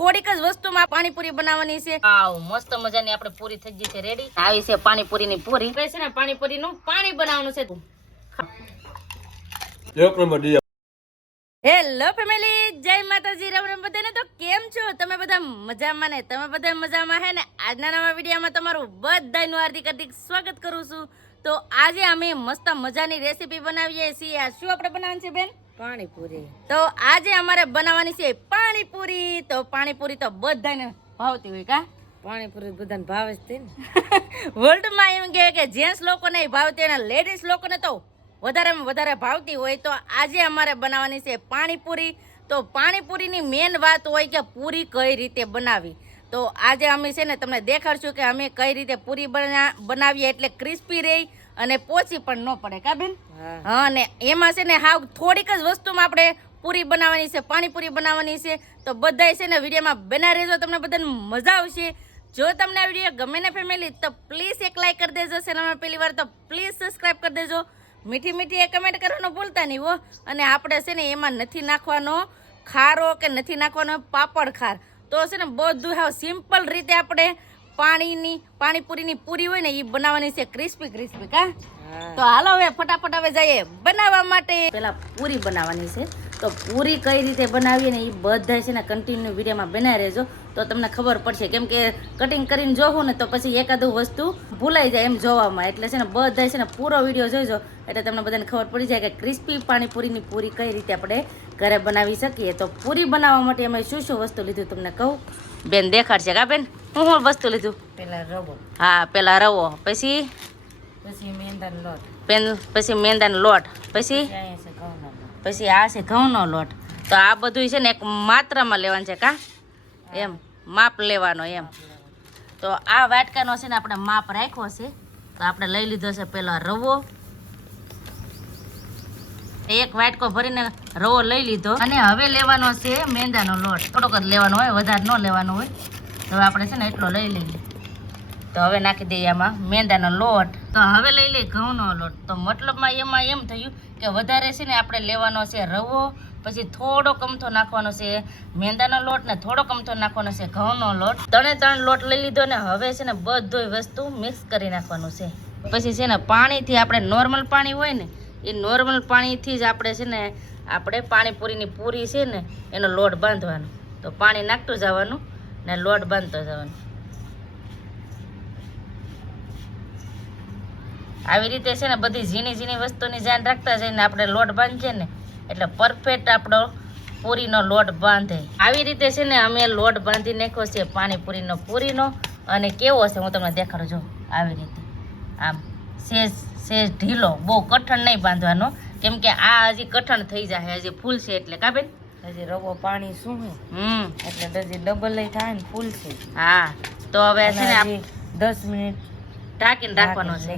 થોડીક જ વસ્તુમાં પાણીપુરી બનાવવાની છે. આવ મસ્ત મજાની આપણે પૂરી થઈ ગઈ છે રેડી આવી છે પાણીપુરીની પૂરી. હવે છે ને પાણીપુરીનું પાણી બનાવવાનું છે. એક નંબર ડી હેલો ફેમિલી જય માતાજી. રામ રામ. બધાને તો કેમ છો? તમે બધા મજામાં ને? તમે બધા મજામાં હે ને? આજના નવા વિડીયોમાં તમારું બધાનું હાર્દિક હાર્દિક સ્વાગત કરું છું. તો આજે અમે મસ્ત મજાની રેસીપી બનાવીએ છીએ. આ શું આપણે બનાવવાનું છે બેન? પાણીપુરી. તો આજે અમારે બનાવવાની છે પાણીપુરી. તો પાણીપુરી તો બધાને ભાવતી હોય કા? પાણીપુરી બધાને ભાવે જ ને. વર્લ્ડમાં એમ કહે કે જેન્ટ્સ લોકોને ભાવતી અને લેડીઝ લોકોને તો વધારેમાં વધારે ભાવતી હોય. તો આજે અમારે બનાવવાની છે પાણીપુરી. તો પાણીપુરીની મેન વાત હોય કે પૂરી કઈ રીતે બનાવી તો આજે અમે છે ને તમને દેખાડશું કે અમે કઈ રીતે પૂરી બના બનાવીએ એટલે ક્રિસ્પી રહી. અને પોચી પણ ન પડે કા બેન? હા. ને અને એમાં છે ને હાવ થોડીક જ વસ્તુમાં આપણે પૂરી બનાવવાની છે પાણીપુરી બનાવવાની છે. તો બધાય છે ને વિડીયોમાં બના રહેજો તમને બધાને મજા આવશે. જો તમને આ વીડિયો ગમે ને ફેમિલી તો પ્લીઝ એક લાઈક કરી દેજો ચેનલમાં પહેલી વાર તો પ્લીઝ સબસ્ક્રાઇબ કરી દેજો. મીઠી મીઠી એ કમેન્ટ કરવાનું ભૂલતા નહીં હો. અને આપણે છે ને એમાં નથી નાખવાનો ખારો કે નથી નાખવાનો પાપડ ખાર. તો છે ને બધું હાવ સિમ્પલ રીતે આપણે પાણીની પાણીપુરીની પૂરી હોય ને એ બનાવવાની છે ક્રિસ્પી ક્રિસ્પી કા? તો હાલો હવે ફટાફટ હવે જઈએ બનાવવા માટે. પેલા પૂરી બનાવવાની છે. તો પૂરી કઈ રીતે બનાવીએ ને એ બધા છે ને કન્ટિન્યુ વિડીયોમાં બનાવી રહેજો. તો તમને ખબર પડશે. કેમ કે કટિંગ કરીને જોવું ને તો પછી એકાદું વસ્તુ ભૂલાઈ જાય એમ જોવામાં. એટલે છે ને બધા છે ને પૂરો વીડિયો જોઈજો. એટલે તમને બધાને ખબર પડી જાય કે ક્રિસ્પી પાણીપુરીની પૂરી કઈ રીતે આપણે ઘરે બનાવી શકીએ. તો પૂરી બનાવવા માટે અમે શું શું વસ્તુ લીધું તમને કહું? બેન દેખાડશે કા બેન? હું શું વસ્તુ લીધું? પેલા રવો. હા પેલા રવો. પછી? પછી મેંદાનો લોટ. પેન પછી મેંદાનો લોટ. પછી? પછી આ છે ઘઉંનો લોટ. તો આ બધું છે ને એક માત્રામાં લેવાનું છે કા? એમ માપ લેવાનો એમ. તો આ વાટકાનો છે ને આપણે માપ રાખ્યો છે. તો આપણે લઈ લીધો છે પેલો રવો. એક વાટકો ભરીને રવો લઈ લીધો. અને હવે લેવાનો છે મેંદાનો લોટ. થોડોક જ લેવાનો હોય વધારે ન લેવાનો હોય. હવે આપણે છે ને એટલો લઈ લઈએ. તો હવે નાખી દઈએ આમાં મેંદાનો લોટ. તો હવે લઈ લઈએ ઘઉંનો લોટ. તો મતલબમાં એમાં એમ થયું કે વધારે છે ને આપણે લેવાનો છે રવો, પછી થોડો કમથો નાખવાનો છે મેંદાનો લોટ ને થોડો કમથો નાખવાનો છે ઘઉંનો લોટ. ત્રણે ત્રણ લોટ લઈ લીધો ને હવે છે ને બધું વસ્તુ મિક્સ કરી નાખવાનું છે. પછી છે ને પાણીથી આપણે નોર્મલ પાણી હોય ને, એ નોર્મલ પાણીથી જ આપણે છે ને, આપણે પાણીપુરીની પૂરી છે ને, એનો લોટ બાંધવાનો. તો પાણી નાખતું જવાનું. ને લોટ બાંધતો જવાનો. આવી રીતે છે ને બધી ઝીણી ઝીણી વસ્તુની ધ્યાન રાખતા જઈને આપણે લોટ બાંધીએ ને, એટલે પરફેક્ટ આપણો પૂરીનો લોટ બાંધે. આવી રીતે છે ને અમે લોટ બાંધી નાખ્યો છે, પાણીપુરીનો પૂરીનો, અને કેવો છે હું તમને દેખાડું જો આવી રીતે. આમ સેજ સેજ ઢીલો, બહુ કઠણ નહીં બાંધવાનો. કેમ કે આ હજી કઠણ થઈ જાય, હજી ફૂલ છે એટલે. કા બેન? હજી રવો પાણી શું હે હમ. એટલે હજી ડબલ લઈ થાય ને ફૂલ છે. હા તો હવે છે ને દસ મિનિટ ઢાંકીને રાખવાનો છે.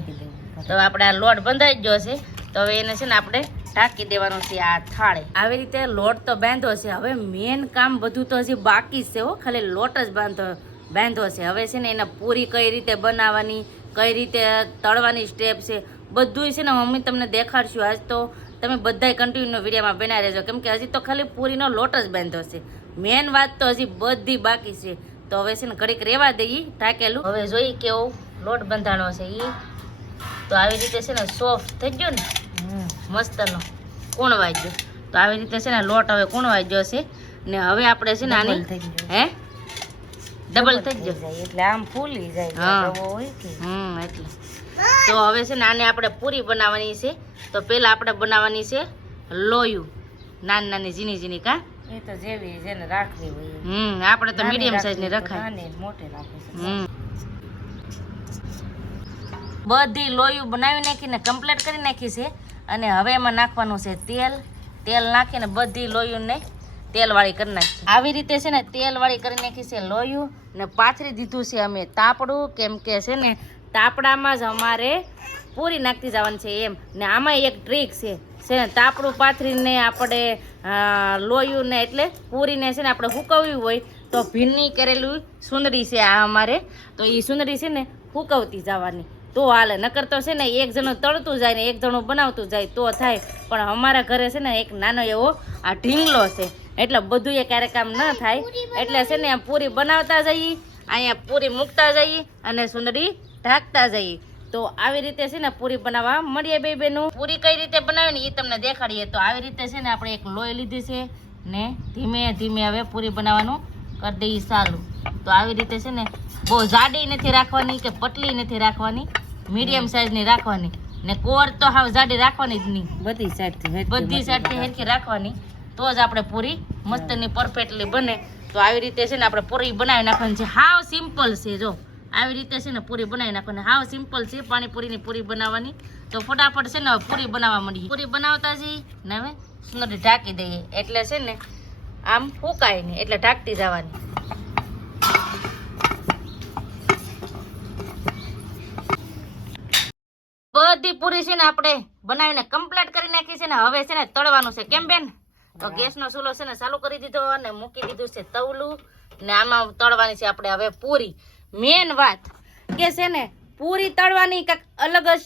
તો આપણે આ લોટ બંધાઈ ગયો છે. તો હવે એને છે ને આપણે ઢાંકી દેવાનો છે આ થાળે. આવી રીતે લોટ તો બાંધો છે. હવે મેન કામ બધું તો હજી બાકી જ છે હો. ખાલી લોટ જ બાંધો બાંધો છે. હવે છે ને એને પૂરી કઈ રીતે બનાવવાની કઈ રીતે તળવાની સ્ટેપ છે બધું છે ને મમ્મી તમને દેખાડશું. આજ તો તમે બધાય કન્ટિન્યુ વિડીયોમાં બનાવી રહેજો. કેમ કે હજી તો ખાલી પૂરીનો લોટ જ બાંધ્યો છે. મેન વાત તો હજી બધી બાકી છે. તો હવે છે ને ઘડીક રહેવા દઈએ ઢાકેલું. હવે જોઈ કેવો લોટ બંધાણો છે એ તો આવી રીતે છે ને સોફ્ટ થઈ ગયો ને મસ્તનો કૂણવાઈ ગયો. તો આવી રીતે છે ને લોટ હવે કૂણવાઈ ગયો છે ને હવે આપણે છે ને આની. હે? ડબલ થઈ ગયો. એટલે આમ ફૂલી જાય. હા. હમ એટલે. તો હવે છે ને આને આપણે પૂરી બનાવવાની છે. તો પહેલા આપણે બનાવવાની છે લોયું. નાની નાની ઝીણી ઝીણી કા? એ તો જેવી જેને રાખવી હોય. હમ આપણે તો મીડિયમ સાઈઝની રખાય. ને મોટી હમ. બધી લોયું બનાવી નાખીને કમ્પ્લીટ કરી નાખી છે. અને હવે એમાં નાખવાનું છે તેલ. તેલ નાખીને બધી લોયુંને તેલવાળી કરી નાખી આવી રીતે છે ને તેલવાળી કરી નાખી છે લોયું. ને પાથરી દીધું છે અમે તાપડું કેમ કે છે ને તાપડામાં જ અમારે પૂરી નાખતી જવાની છે એમ. ને આમાં એક ટ્રીક છે. છે ને, તાપડું પાથરીને આપણે લોયું ને એટલે પૂરીને છે ને આપણે હુકવવી હોય તો ભીની કરેલું સુંદરી છે આ અમારે. તો એ સુંદરી છે ને હુકવતી જવાની. તો હાલે, નકર તો છે ને એક જણું તળતું જાય ને એક જણું બનાવતું જાય તો થાય. પણ અમારા ઘરે છે ને એક નાનો એવો આ ઢીંગલો છે. એટલે બધું એ ક્યારેક આમ ન થાય. એટલે છે ને પૂરી બનાવતા જઈએ, અહીંયા પૂરી મૂકતા જઈએ અને સુંદરી ઢાંકતા જઈએ. તો આવી રીતે છે ને પૂરી બનાવવા મળીએ બે બેનું. પૂરી કઈ રીતે બનાવે ને એ તમને દેખાડીએ. તો આવી રીતે છે ને આપણે એક લોહી લીધી છે ને ધીમે ધીમે હવે પૂરી બનાવવાનું કરી દઈએ સારું તો આવી રીતે છે ને બહુ જાડી નથી રાખવાની કે પતલી નથી રાખવાની મીડિયમ સાઇઝની રાખવાની. ને કોર તો હાવ જાડી રાખવાની જ નહીં. બધી સાઈડથી બધી સાઈડથી હેરખી રાખવાની. તો જ આપણે પૂરી મસ્તની પરફેક્ટલી બને. તો આવી રીતે છે ને આપણે પૂરી બનાવી નાખવાની છે. હાવ સિમ્પલ છે જો. આવી રીતે છે ને પૂરી બનાવી નાખવાની. હાવ સિમ્પલ છે, પાણીપુરીની પૂરી બનાવવાની. તો ફટાફટ છે ને પૂરી બનાવવા માંડીએ. પૂરી બનાવતા જઈએ ને હવે સુંદર ઢાંકી દઈએ. એટલે છે ને આમ ફૂકાય નહીં એટલે ઢાંકતી જવાની. બધી પૂરી છે ને આપણે બનાવીને કમ્પ્લીટ કરી નાખી છે ને હવે છે ને તળવાનું છે. કેમ બેન? તો ગેસનો ચૂલો છે ને ચાલુ કરી દીધો અને મૂકી દીધું છે તવલું ને આમાં તળવાની છે આપણે હવે પૂરી. મેન વાત કે છે ને, પૂરી તળવાની કંઈક અલગ જ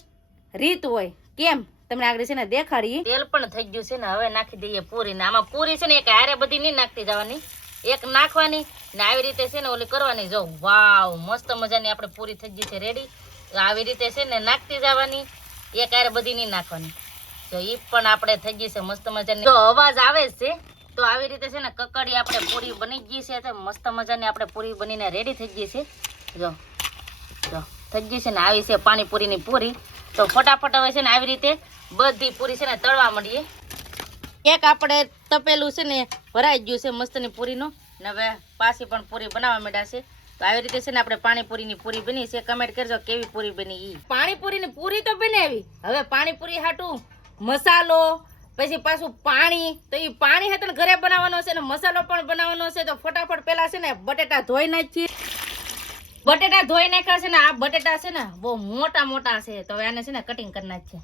રીત હોય. કેમ? તમને આગળ છે ને દેખાડી. તેલ પણ થઈ ગયું છે ને, હવે નાખી દઈએ પૂરી ને. આમાં પૂરી છે ને, એક હારે બધી નહીં નાખતી જવાની. એક નાખવાની ને આવી રીતે છે ને, ઓલી કરવાની. જો, વાવ, મસ્ત મજાની આપણે પૂરી થઈ ગઈ છે રેડી આવી રીતે છે ને, નાખતી જવાની. એક હારે બધી નહીં નાખવાની. તો એ પણ આપણે થઈ ગઈ છે, મસ્ત મજાની. જો, અવાજ આવે છે, તો આવી રીતે છે ને, કકડી આપણે પૂરી બની ગઈ છે મસ્ત મજાની આપણે પૂરી બનીને રેડી થઈ ગઈ છે. જો જો, થઈ ગયું છે ને આવી છે પાણીપુરીની પૂરી. તો ફટાફટ હવે છે ને આવી રીતે બધી પૂરી છે ને તળવા માંડીએ. એક આપણે તપેલું છે ને ભરાઈ ગયું છે મસ્તની પૂરીનું. ને હવે પાછી પણ પૂરી બનાવવા માંડ્યા છે. તો આવી રીતે છે ને આપણે પાણીપુરીની પૂરી બની છે. કમેન્ટ કરજો કેવી પૂરી બની ઈ. પાણીપુરીની પૂરી તો બનાવી હવે પાણીપુરી હાટું મસાલો, પછી પાછું પાણી. તો એ પાણી હતું ને ઘરે બનાવવાનો છે ને મસાલો પણ બનાવવાનો છે. તો ફટાફટ પહેલાં છે ને બટેટા ધોઈ નાખીએ. બટેટા ધોઈ નાખ્યા છે ને, આ બટેટા છે ને, બહુ મોટા મોટા છે. તો આને છે ને કટિંગ કરી નાખીએ.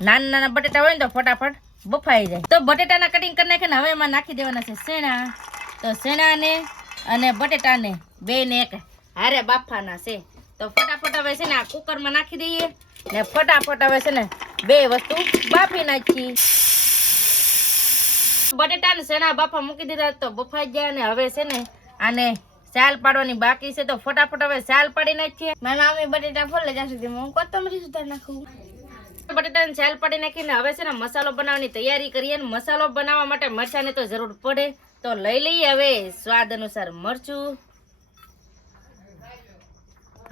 નાના નાના બટેટા હોય ને તો ફટાફટ બફાઈ જાય. તો બટેટાના કટિંગ કરી નાખીને હવે એમાં નાખી દેવાના છે શેણા. તો શેણાને અને બટેટાને બે ને એક હારે બાફાના છે. તો ફટાફટ હવે છે ને આ કુકરમાં નાખી દઈએ ને ફટાફટ હવે છે ને બે વસ્તુ બાફી નાખી બટેટા ને શેણા બાફા મૂકી દીધા તો બફાઈ ગયા ને હવે છે ને આને સાલ પાડવાની બાકી છે તો ફટાફટ હવે સાલ પાડી નાખીએ. મારા મામી બટેટા ફોલે જ્યાં સુધી હું કોથમરી સુધાર નાખું. બટેટાને છાલ પાડી નાખીને હવે છે ને મસાલો બનાવવાની તૈયારી કરીએ ને મસાલો બનાવવા માટે મરચાંની તો જરૂર પડે. તો લઈ લઈએ હવે સ્વાદ અનુસાર મરચું.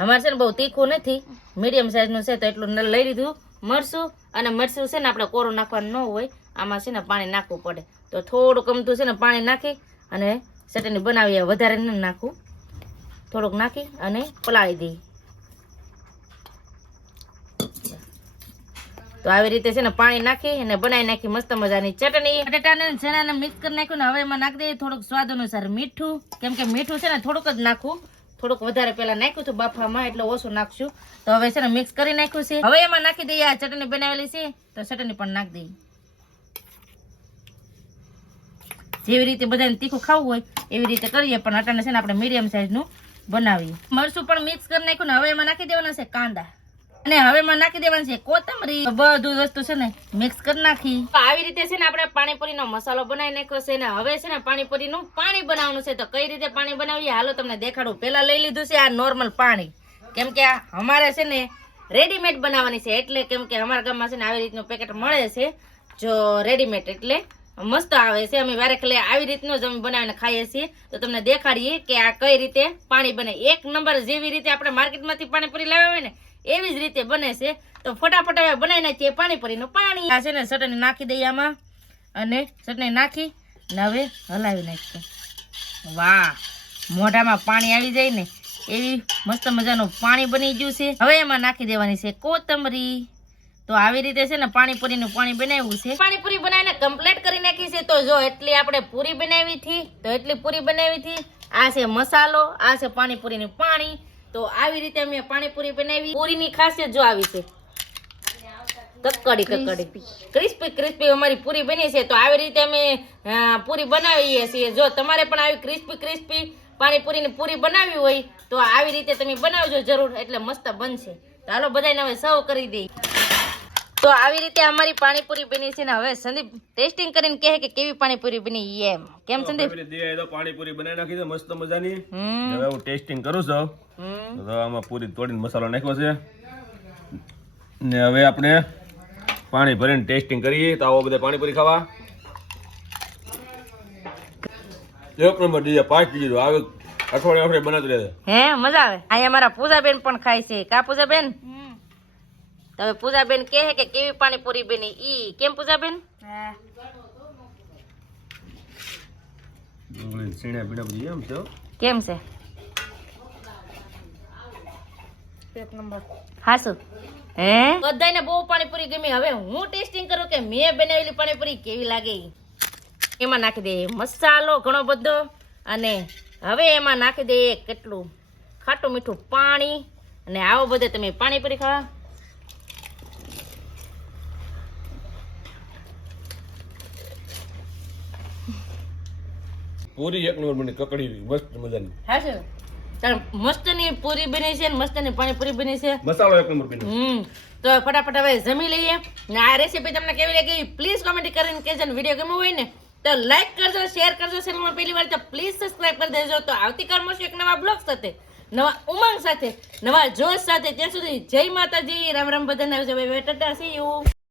અમારે છે ને બહુ તીખું નથી. મીડિયમ સાઇઝનું છે તો એટલું લઈ લીધું. મરચું અને મરચું છે ને આપણે કોરું નાખવાનું ન હોય, આમાં છે ને પાણી નાખવું પડે. તો થોડુંક અમથું છે ને પાણી નાખી અને ચટણી બનાવીએ, વધારે ન નાખું. થોડુંક નાખી અને પલાળી દઈએ. તો આવી રીતે છે ને પાણી નાખી અને બનાવી નાખી મસ્ત મજાની ચટણી. બટેટાને ચણાને મિક્સ કરી નાખ્યું ને હવે એમાં નાખી દઈએ થોડુંક સ્વાદ અનુસાર મીઠું. કેમ કે મીઠું છે ને થોડુંક જ નાખું. થોડુંક વધારે પેલા નાખ્યું હતું બાફામાં, એટલે ઓછું નાખશું. તો હવે છે ને મિક્સ કરી નાખ્યું છે. હવે એમાં નાખી દઈએ આ ચટણી બનાવેલી છે, તો ચટણી પણ નાખી દઈએ. જેવી રીતે બધાને તીખું ખાવું હોય, એવી રીતે કરીએ. પણ અટાણે છે ને આપણે મીડિયમ સાઈઝનું બનાવીએ. મરચું પણ મિક્સ કરી નાખ્યું ને હવે એમાં નાખી દેવાના છે કાંદા. અને હવે એમાં નાખી દેવાની છે કોથમરી. બધું વસ્તુ છે ને મિક્સ કરી નાખી. આવી રીતે છે ને આપણે પાણીપુરીનો મસાલો બનાવી નાખ્યો છે ને હવે છે ને પાણીપુરીનું પાણી બનાવવાનું છે. તો કઈ રીતે પાણી બનાવીએ? હાલો તમને દેખાડું. પેલા લઈ લીધું છે આ નોર્મલ પાણી. કેમ કે અમારે છે ને રેડીમેડ બનાવવાની છે. એટલે કેમ કે અમારા ગામમાં છે ને આવી રીતનું પેકેટ મળે છે. જો રેડીમેડ એટલે મસ્ત આવે છે. અમે વારે ખાલી આવી રીતનું જ અમે બનાવીને ખાઈએ છીએ. તો તમને દેખાડીએ કે આ કઈ રીતે પાણી બને. એક નંબર જેવી રીતે આપણે માર્કેટમાંથી પાણીપુરી લાવ્યા હોય ને, એવી જ રીતે બને છે. તો ફટાફટ હવે બનાવી નાખીએ પાણીપુરીનું પાણી. આ છે ને ચટણી નાખી દઈએ આમાં. અને ચટણી નાખી હવે હલાવી નાખીએ. વાહ! મોઢામાં પાણી આવી જાય ને, એવી મસ્ત મજાનું પાણી બની ગયું છે. હવે એમાં નાખી દેવાની છે કોથમરી. તો આવી રીતે છે ને પાણીપુરીનું પાણી બનાવ્યું છે. પાણીપુરી બનાવીને કમ્પ્લીટ કરી નાખી છે. તો જો એટલી આપણે પૂરી બનાવી હતી તો એટલી પૂરી બનાવી હતી. આ છે મસાલો આ છે પાણીપુરીનું પાણી. તો આવી રીતે અમે પાણીપુરી બનાવી. પૂરીની ખાસિયત જો આવી છે. કકડી કકડી ક્રિસ્પી ક્રિસ્પી અમારી પૂરી બની છે. તો આવી રીતે અમે પૂરી બનાવીએ છીએ. જો તમારે પણ આવી ક્રિસ્પી ક્રિસ્પી પાણીપુરીની પૂરી બનાવવી હોય તો આવી રીતે તમે બનાવજો જરૂર. એટલે મસ્ત બનશે. તો હાલો બધાને હવે સર્વ કરી દઈએ. તો આવી રીતે અમારી પાણીપુરી બની છે ને હવે સંદીપ ટેસ્ટિંગ કરીને કહે કે કેવી પાણીપુરી બની એમ. કેમ સંદીપ? તો પાણીપુરી બનાવી નાખી છે મસ્ત મજાની. હવે હું ટેસ્ટિંગ કરું છું. તો આમાં પૂરી તોડીને મસાલો નાખ્યો છે. ને હવે આપણે પાણી ભરીને ટેસ્ટિંગ કરીએ. તો આવો બધા પાણીપુરી ખાવા. એક નંબર દીધા પાંચ દીધું. આવે અઠવાડિયે આપણે બનાવી રહે હે મજા આવે. અહીંયા મારા પૂજાબેન પણ ખાય છે. કા પૂજાબેન? હમ તો હવે પૂજાબેન કહે કે કેવી પાણીપુરી બની? ઈ કેમ પૂજાબેન. કેમ છે? એક નંબર. હાસુ. હે? બધાને બહુ પાણીપુરી ગમી. હવે હું ટેસ્ટિંગ કરું કે મેં બનાવેલી પાણીપુરી કેવી લાગે? ઈ. એમાં નાખી દે મસાલો ઘણો બધો અને હવે એમાં નાખી દે કેટલું? ખાટું મીઠું પાણી અને આવો બધે તમે પાણીપુરી ખાવા. પૂરી એક નંબર મને કકડી મસ્ત મજાની. હાસુ ચાલ મસ્તની પૂરી બની છે ને મસ્તની પાણીપુરી બની છે. મસાલો એક નંબર બની હમ. તો ફટાફટ હવે જમી લઈએ. ને આ રેસીપી તમને કેવી લાગી પ્લીઝ કોમેન્ટ કરીને કહેજો ને વીડિયો ગમ્યો હોય ને તો લાઈક કરજો શેર કરજો ચેનલમાં પહેલી વાર તો પ્લીઝ સબસ્ક્રાઇબ કરી દેજો. તો આવતીકાલ મળશું એક નવા બ્લોગ સાથે નવા ઉમંગ સાથે નવા જોશ સાથે. ત્યાં સુધી જય માતાજી. રામ રામ બધાને આવજો. By Tata C you